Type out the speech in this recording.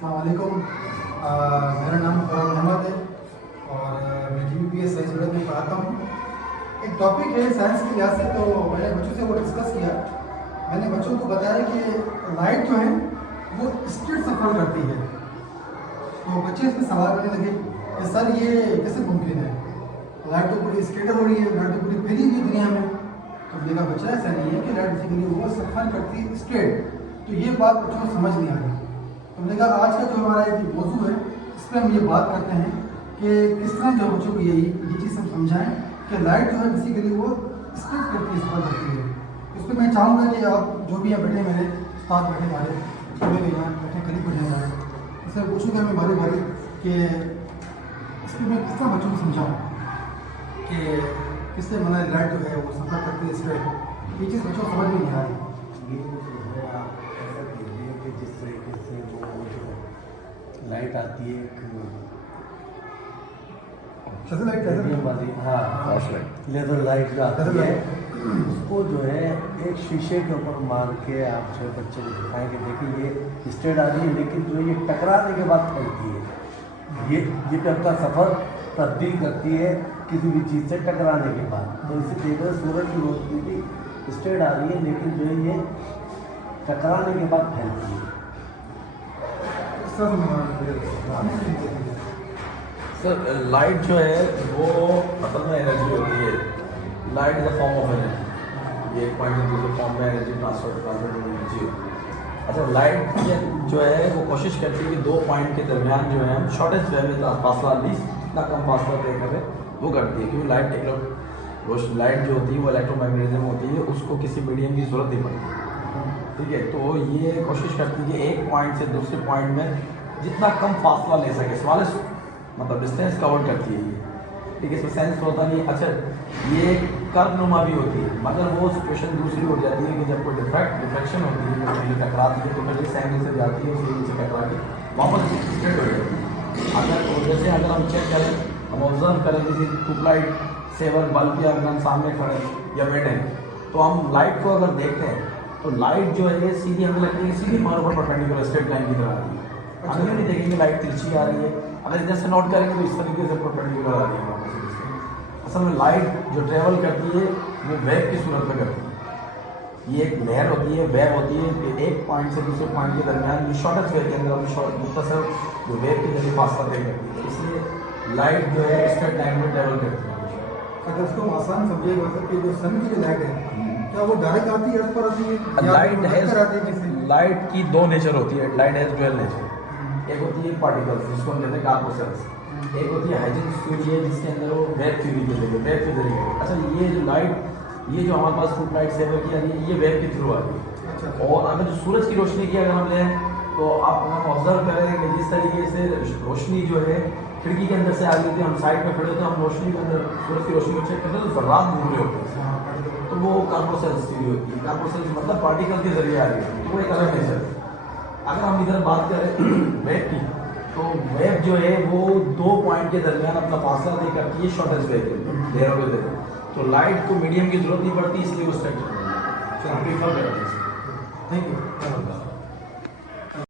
अस्सलाम वालेकुम। मेरा नाम फराज मोहम्मद है और मैं GBPS साइंस विभाग में पढ़ाता हूँ। एक टॉपिक है साइंस के लिहाज से, तो मैंने बच्चों से वो डिस्कस किया। मैंने बच्चों को बताया कि लाइट जो है वो स्ट्रेट सफ़र करती है। तो बच्चे इसमें सवाल करने लगे कि सर ये कैसे मुमकिन है, लाइट तो पूरी स्ट्रेट हो रही है, लाइट तो पूरी फैली हुई है दुनिया में। तो मैंने कहा बच्चा ऐसा नहीं है कि लाइट बेसिकली वो सफ़र करती है स्ट्रेट। तो ये बात बच्चों को समझ नहीं आ रही। तो मैंने कहा आज का जो हमारा एक मौजू है इस पर हम ये बात करते हैं कि किस तरह जो बच्चों को ये चीज़ हम समझाएं कि लाइट जो है बेसिकली वो स्ट्रेट करती है, सफ़र करती है। उस पर मैं चाहूँगा कि आप जो भी यहाँ बैठे, मेरे साथ बैठे हमारे छोटे यहाँ बैठे करीब बैठे हमारे, इससे पूछूँगा मैं बारी बारी कि इस पर मैं किस तरह बच्चों को समझाऊँ कि किससे मना लाइट जो है वो सफ़र करती है स्ट्रेट। ये चीज़ बच्चों को समझ में नहीं आ रही। जिस तरीके से वो जो लाइट आती है मीडियम वाली, हाँ लेज़र लाइट जो आती है, उसको जो है एक शीशे के ऊपर मार के आप जो बच्चे को दिखाएंगे, देखिए ये स्ट्रेट आ रही है, लेकिन जो ये टकराने के बाद फैलती है, ये अपना सफ़र तब्दील करती है किसी भी चीज़ से टकराने के बाद। तो इसी तरीके से सूरज की रोशनी भी स्ट्रेट आ रही है, लेकिन जो है ये टकराने के बाद फैलती है। सर लाइट जो है वो असल में एनर्जी होती है। Light is a form of energy. ये एक पॉइंट दूसरे फॉर्म में एनर्जी ट्रांसफर एनर्जी। अच्छा, लाइट जो है वो कोशिश करती है कि दो पॉइंट के दरमियान जो है हम शॉर्टेस्ट वे में फासला लीस्ट इतना कम फासला तय करें, वो करती है। क्योंकि लाइट लाइट जो होती है वो इलेक्ट्रोमैग्नेटिज्म होती है, उसको किसी मीडियम की ज़रूरत नहीं पड़ती। ठीक है, तो ये कोशिश करती है कि एक पॉइंट से दूसरे पॉइंट में जितना कम फासला ले सके, स्मॉलेस्ट मतलब डिस्टेंस कवर करती है ये। ठीक है, इसमें सेंस होता नहीं। अच्छा, ये कर्व नुमा भी होती है, मगर वो सिचुएशन दूसरी हो जाती है कि जब कोई डिफ्रैक्शन होती है, जब ये टकराती है तो फिर इस एंगल से जाती है, उसके नीचे टकरा के वापस स्ट्रेट हो जाती है। अगर हम चेक करें, हम ऑब्जर्व करें किसी ट्यूबलाइट सेवर बल्ब या अगर हम सामने खड़े या बैठे हैं, तो हम लाइट को अगर देखते हैं तो लाइट जो है सीधी हमें लगती है सीधी हमारे ऊपर परपेंडिकुलर स्ट्रेट लाइन की तरह आ रही है। हम ये नहीं देखेंगे लाइट तिरछी आ रही है, अगर इधर से नोट करेंगे तो इस तरीके से परपेंडिकुलर आ रही है वापस। असल में लाइट जो ट्रेवल करती है वो वेव की सूरत में करती है। ये एक लहर होती है, वेव होती है कि एक पॉइंट से दूसरे पॉइंट के दरमियान ये शॉर्टेस्ट वेव के अंदर मुख्तसर जो वेव के जरिए फासला तय करती है, इसलिए लाइट जो है स्ट्रेट लाइन में ट्रेवल करती है। अगर उसको आसान समझिएगा मतलब कि जो सन की जो लाइट है क्या वो डायरेक्ट आती है, अर्थ पर आती है, लाइट की दो नेचर होती है। Light has dual nature. एक होती है पार्टिकल्स जिसको हम कहते हैं कार्बोसेल्स, एक होती है हाइड्रोजन थ्योरी जिसके अंदर वो वेव थ्योरी के जरिए वेव के जरिए। अच्छा, ये जो लाइट ये जो हमारे पास फुट लाइट सेवर की आ रही है ये वेव के थ्रू आ रही है। और अगर जो सूरज की रोशनी की अगर हम लें तो आप हम ऑब्जर्व करें कि जिस तरीके से रोशनी जो है खिड़की के अंदर से आ रही थी, हम साइड में खड़े होते हैं, हम रोशनी के अंदर सूरज की रोशनी को चेक करते हैं तो जर्रात घूम रहे होते हैं, तो वो कार्बोसेल्स थ्योरी होती है। कार्बोसेल्स मतलब पार्टिकल के जरिए आ रही है, वो एक अलग नेचर है। अगर हम इधर बात करें वेव की, तो वेव जो है वो दो पॉइंट के दरमियान अपना फासला तय करती है शॉर्टेस्ट वेव के देरों के देर। तो लाइट को मीडियम की जरूरत नहीं पड़ती, इसलिए वो स्ट्रेट प्रीफर करती है। Thank you.